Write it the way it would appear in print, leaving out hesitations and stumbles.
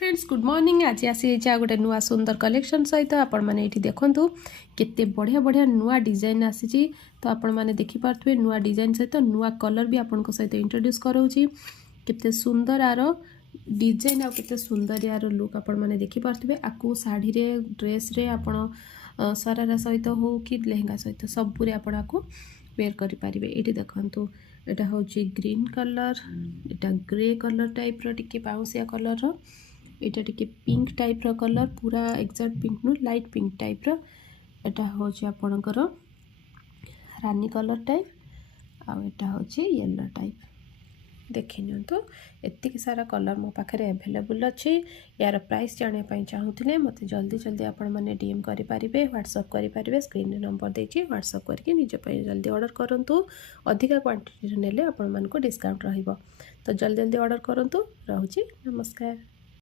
Friends good morning. आज आसी गोटे नुआ सुंदर कलेक्शन सहित आपण मैंने ये देखूँ केते बढ़िया बढ़िया नुआ डिजाइन आसी। तो आपण मैंने देखिपे नुआ डिजाइन सहित नुआ कलर भी आपण सहित इंट्रोड्यूस कराऊँगी। केते सुंदर आर डिजाइन आ केते सुंदर यार लुक आपण मैंने देखिपे। आपको शाढ़ी रे ड्रेस रे आपण सरारा सहित हो कि लेहेंगा सहित सबूरे आपण आपको वेयर करें। ये देखु यहाँ हूँ ग्रीन कलर, यहाँ ग्रे कलर टाइप रे पाउसिया कलर, यहाँ टी पिंक टाइप कलर पूरा एक्जाक्ट पिंक नु लाइट पिंक टाइप यहाँ हूँ आपणकर रानी कलर टाइप आटा हूँ येलो टाइप। देखी नियंतु एतिक सारा कलर मो पाखे एभेलेबुल अच्छी। यार प्राइस जानापी चाहूँगे मत जल्दी जल्दी आपण मैंने डीएम करेंगे, व्हाट्सअप करेंगे। स्क्रीन नंबर देती व्हाट्सअप करके निजे जल्दी ऑर्डर करूँ। अधिका क्वांटिटी नेले आपण मानको डिस्काउंट रहिबो। तो जल्दी जल्दी ऑर्डर करूँ। रोची नमस्कार।